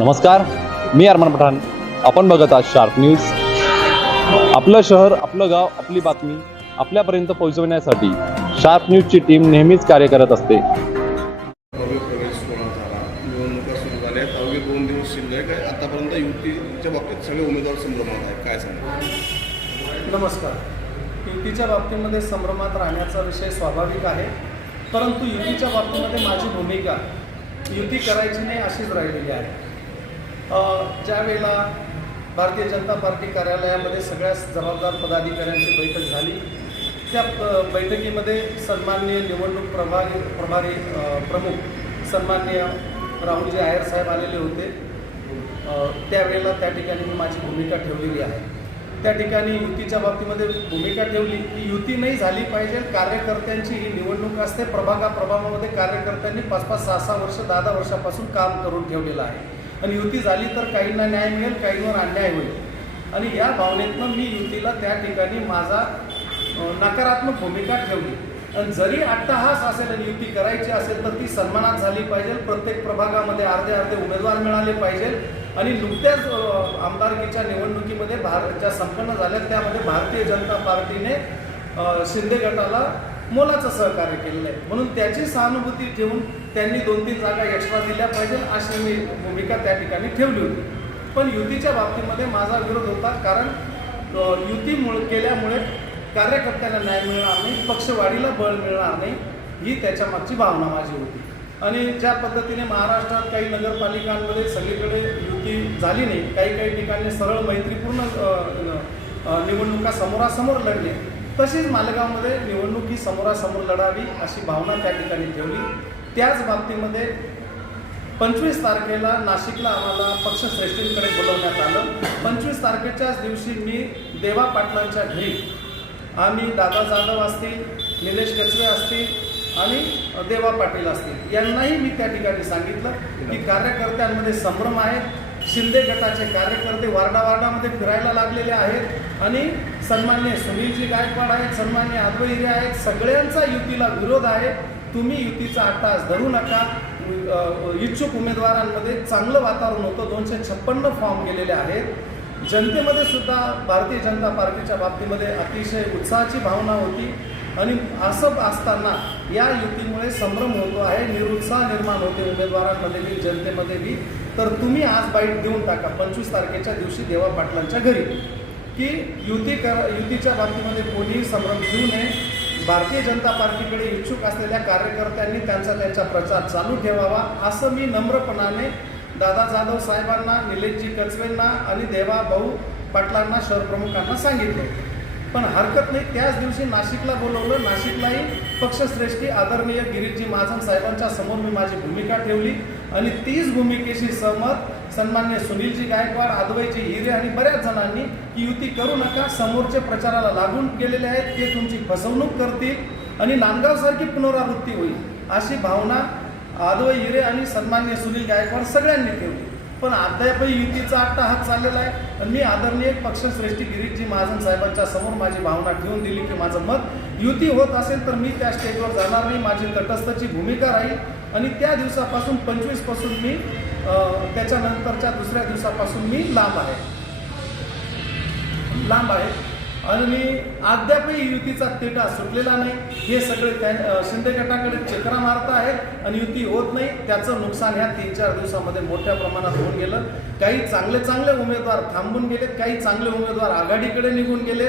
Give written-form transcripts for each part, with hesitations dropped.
नमस्कार, मी अरमान पठाण. आपण बघत आहात शार्प न्यूज. आपलं शहर, आपलं गाव, आपली बातमी आपल्यापर्यंत पोहोचवण्यासाठी शार्प न्यूजची टीम नेहमीच कार्य करत असते. भव्य प्रवेश सोहळा झाला, निवडणुका सुरू झाल्या, अवघे 2 दिवस शिल्लक आहे. आतापर्यंत युतीच्या बाबतीत सगळे उमेदवार संभ्रमात आहेत, काय सांगा? नमस्कार. युतीच्या बाबतीमध्ये संभ्रमात राहण्याचा विषय स्वाभाविक आहे, परंतु युतीच्या बाबतीमध्ये माझी भूमिका युती करायची नाही अशीच राहिलेली आहे. ज्या वेळेला भारतीय जनता पार्टी कार्यालयामध्ये सगळ्या जबाबदार पदाधिकाऱ्यांची बैठक झाली, त्या बैठकीमध्ये सन्माननीय निवडणूक प्रभारी प्रमुख सन्माननीय राहुलजी आयर साहेब आलेले होते. त्यावेळेला त्या ठिकाणी मी माझी भूमिका ठेवलेली आहे. त्या ठिकाणी युतीच्या बाबतीमध्ये भूमिका ठेवली की युती नाही झाली पाहिजे. कार्यकर्त्यांची ही निवडणूक असते. प्रभागामध्ये कार्यकर्त्यांनी 5-5, 6-6 वर्ष, 10-10 वर्षापासून काम करून ठेवलेलं आहे आणि युती झाली तर काहींना न्याय मिळेल, काहींवर अन्याय होईल. आणि या भावनेतनं मी युतीला त्या ठिकाणी माझा नकारात्मक भूमिका ठेवली. आणि जरी अट्टहास असेल आणि युती करायची असेल तर ती सन्मानात झाली पाहिजे. प्रत्येक प्रभागामध्ये अर्धे उमेदवार मिळाले पाहिजे. आणि नुकत्याच आमदारकीच्या निवडणुकीमध्ये ज्या संपन्न झाल्या त्यामध्ये भारतीय जनता पार्टीने शिंदे गटाला मोलाचं सहकार्य केलेलं आहे. म्हणून त्याची सहानुभूती ठेवून त्यांनी 2-3 जागा एक्स्ट्रा दिल्या पाहिजे अशी मी भूमिका त्या ठिकाणी ठेवली होती. पण युतीच्या बाबतीमध्ये माझा विरोध होता, कारण युती केल्यामुळे कार्यकर्त्यांना न्याय मिळणार नाही, पक्षवाढीला बळ मिळणार नाही, ही त्याच्या मागची भावना माझी होती. आणि ज्या पद्धतीने महाराष्ट्रात काही नगरपालिकांमध्ये सगळीकडे युती झाली नाही, काही ठिकाणी सरळ मैत्रीपूर्ण निवडणुका समोरासमोर लढली, तशीच मालेगावमध्ये निवडणूक ही समोरासमोर लढावी अशी भावना त्या ठिकाणी ठेवली. त्याच बाबतीमध्ये 25 तारखेला नाशिकला आम्हाला पक्षश्रेष्ठींकडे बोलवण्यात आलं. 25 तारखेच्याच दिवशी मी देवा पाटलांच्या घरी आम्ही दादा जाधव असतील, निलेश कचवे असतील आणि देवा पाटील असतील यांनाही मी त्या ठिकाणी सांगितलं की कार्यकर्त्यांमध्ये संभ्रम आहे. शिंदे गटाचे कार्यकर्ते वार्डामध्ये फिरायला लागलेले आहेत आणि सन्मान्य सुनीलजी गायकवाड आहेत, सन्मान्य आदवैरे आहेत, सगळ्यांचा युतीला विरोध आहे. तुम्ही युतीचा अट्टास धरू नका. इच्छुक उमेदवारांमध्ये चांगलं वातावरण होतं. 256 फॉर्म गेलेले आहेत. जनतेमध्ये सुद्धा भारतीय जनता पार्टीच्या बाबतीमध्ये अतिशय उत्साहाची भावना होती. आणि असं असताना या युतीमुळे संभ्रम होतो आहे, निरुत्साह निर्माण होते उमेदवारांमध्ये बी, जनतेमध्ये बी. तर तुम्ही आज बाईट देऊन टाका 25 तारखेच्या दिवशी देवा पाटलांच्या घरी की युतीच्या बाबतीमध्ये कोणीही संभ्रम घेऊ नये. भारतीय जनता पार्टीकडे इच्छुक असलेल्या कार्यकर्त्यांनी त्यांचा प्रचार चालू ठेवावा असं मी नम्रपणाने दादा जाधव साहेबांना, निलेशजी कचवेंना आणि देवा भाऊ पाटलांना, शहर प्रमुखांना सांगितलं. पण हरकत नाही, त्याच दिवशी नाशिकला बोलवलं. नाशिकलाही पक्षश्रेष्ठी आदरणीय गिरीशजी महाजन साहेबांच्या समोर मी माझी भूमिका ठेवली आणि तीच भूमिकेशी सहमत सन्मान्य सुनीलजी गायकवाड, आदवईजी हिरे आणि बऱ्याच जणांनी की युती करू नका, समोरचे प्रचाराला लागून गेलेले आहेत, ते तुमची फसवणूक करतील आणि नांदगावसारखी पुनरावृत्ती होईल अशी भावना आदवई हिरे आणि सन्मान्य सुनील गायकवाड सगळ्यांनी ठेवली. पण अद्यापही युतीचा अट्टाहास चाललेला आहे. आणि मी आदरणीय पक्षश्रेष्ठी गिरीशजी महाजन साहेबांच्या समोर माझी भावना ठेवून दिली की माझं मत युती होत असेल तर मी त्या स्टेजवर जाणार नाही, माझी तटस्थची भूमिका राहील. आणि त्या दिवसापासून 25 पासून मी त्याच्यानंतरच्या दुसऱ्या दिवसापासून मी लांब आहे आणि अद्यापही युतीचा तिढा सुटलेला नाही. हे सगळे शिंदे गटाकडे चक्रा मारत आहेत आणि युती होत नाही. त्याचं नुकसान ह्या 3-4 दिवसामध्ये मोठ्या प्रमाणात होऊन गेलं. काही चांगले उमेदवार थांबून गेले, काही चांगले उमेदवार आघाडीकडे निघून गेले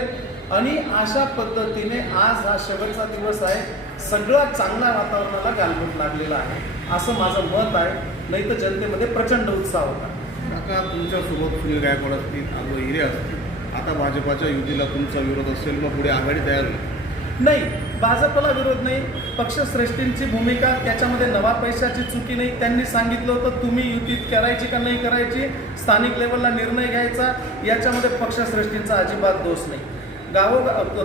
आणि अशा पद्धतीने आज हा शेवटचा दिवस आहे. सगळा चांगल्या वातावरणाला गालबोट लागलेला आहे असं माझं मत आहे. नाही तर जनतेमध्ये प्रचंड उत्साह होता. काका, तुमच्यासोबत सुनील गायकवाड असतील, आदवई हिरे असतील, आता भाजपाच्या युतीला तुमचा विरोध असेल, मग पुढे आघाडी तयार होईल? नाही, भाजपला विरोध नाही. पक्षश्रेष्ठींची भूमिका त्याच्यामध्ये नवा पैशाची चुकी नाही. त्यांनी सांगितलं होतं तुम्ही युतीत करायची का नाही करायची, स्थानिक लेवलला निर्णय घ्यायचा, याच्यामध्ये पक्षश्रेष्ठींचा अजिबात दोष नाही.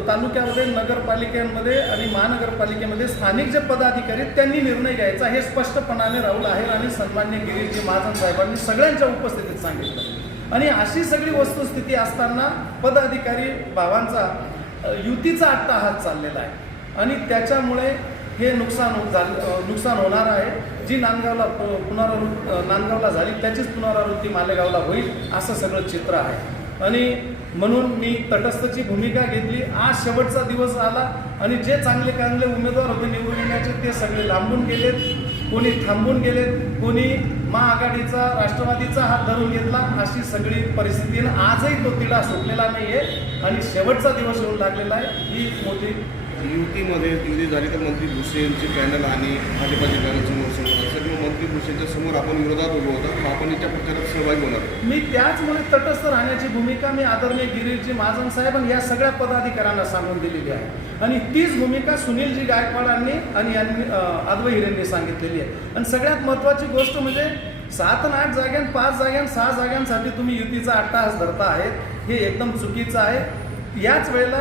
तालुक्यामध्ये, नगरपालिकेमध्ये आणि महानगरपालिकेमध्ये स्थानिक जे पदाधिकारी त्यांनी निर्णय घ्यायचा हे स्पष्टपणाने राहुल आहेर आणि सन्मान्य गिरीशजी महाजन साहेबांनी सगळ्यांच्या उपस्थितीत सांगितलं. आणि अशी सगळी वस्तुस्थिती असताना पदाधिकारी भावांचा युतीचा अट्टाहास चाललेला आहे आणि त्याच्यामुळे हे नुकसान होणार आहे. जी नांदगावला नांदगावला झाली त्याचीच पुनरावृत्ती मालेगावला होईल असं सगळं चित्र आहे. आणि म्हणून मी तटस्थची भूमिका घेतली. आज शेवटचा दिवस आला आणि जे चांगले चांगले उमेदवार होते निवडून येण्याचे ते सगळे लांबून गेलेत, कोणी थांबून गेलेत, कोणी महाआघाडीचा राष्ट्रवादीचा हात धरून घेतला. अशी सगळी परिस्थिती आजही तो तिढा सुटलेला नाही आहे आणि शेवटचा दिवस येऊन लागलेला आहे. ही मोठी युतीमध्ये युती झाली तर मंत्री भुसेंचे पॅनल आणि भाजपाचे पॅनल समोर असेल, मग मंत्री भुसेंच्या समोर आपण विरोधात उभं होता, आपण याच्या प्रचारात सहभागी होणार. मी त्याचमुळे तटस्थ राहण्याची भूमिका मी आदरणीय गिरीशजी महाजन साहेब आणि या सगळ्या पदाधिकाऱ्यांना सांगून दिलेली आहे. आणि तीच भूमिका सुनीलजी गायकवाडांनी आणि अद्वै हिरेंनी सांगितलेली आहे. आणि सगळ्यात महत्त्वाची गोष्ट म्हणजे 7 आणि 8 जागां 5 जागां 6 जागांसाठी तुम्ही युतीचा अट्टाहास धरता आहेत, हे एकदम चुकीचं आहे. याच वेळेला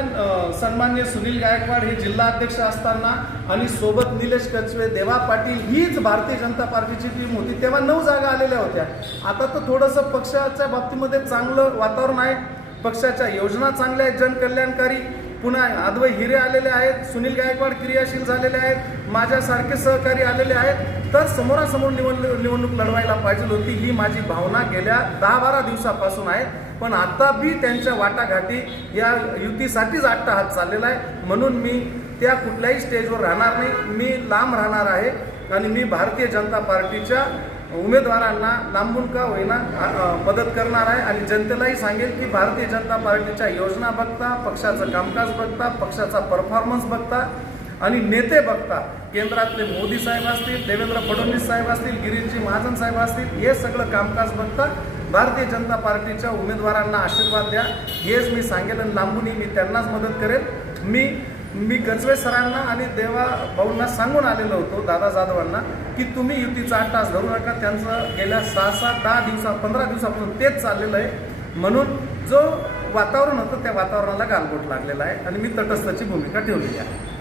सन्मान्य सुनील गायकवाड हे जिल्हा अध्यक्ष असताना आणि सोबत निलेश कचवे, देवा पाटील हीच भारतीय जनता पार्टीची टीम होती, तेव्हा 9 जागा आलेल्या होत्या. आता तर थोडंसं पक्षाच्या बाबतीमध्ये चांगलं वातावरण आहे, पक्षाच्या योजना चांगल्या आहेत, जनकल्याणकारी. पुन्हा अद्वै हिरे आलेले आहेत, सुनील गायकवाड क्रियाशील झालेले आहेत, माझ्यासारखे सहकारी आलेले आहेत. तर समोरासमोर निवडणूक लढवायला पाहिजे होती, ही माझी भावना गेल्या 10-12 दिवसापासून आहे. पण आता बी त्यांच्या वाटाघाटी या युतीसाठीच अट्टाहास चाललेला आहे. म्हणून मी त्या कुठल्याही स्टेजवर राहणार नाही, मी लांब राहणार आहे. आणि मी भारतीय जनता पार्टीच्या उमेदवारांना लांबून का होईना मदत करणार आहे. आणि जनतेलाही सांगेल की भारतीय जनता पार्टीच्या योजना बघता, पक्षाचं कामकाज बघता, पक्षाचा परफॉर्मन्स बघता आणि नेते बघता, केंद्रातले मोदी साहेब असतील, देवेंद्र फडणवीस साहेब असतील, गिरीशजी महाजन साहेब असतील, हे सगळं कामकाज बघता भारतीय जनता पार्टीच्या उमेदवारांना आशीर्वाद द्या, हेच मी सांगेल. आणि लांबूनही मी त्यांनाच मदत करेल. मी गजवे सरांना आणि देवा भाऊंना सांगून आलेलो होतो, दादा जाधवांना, की तुम्ही युतीचा अट्टाहास धरू नका. त्यांचं गेल्या 6-10 दिवसापासून तेच चाललेलं आहे. म्हणून जो वातावरण होतं त्या वातावरणाला गालबोट लागलेला आहे आणि मी तटस्थची भूमिका ठेवलेली आहे.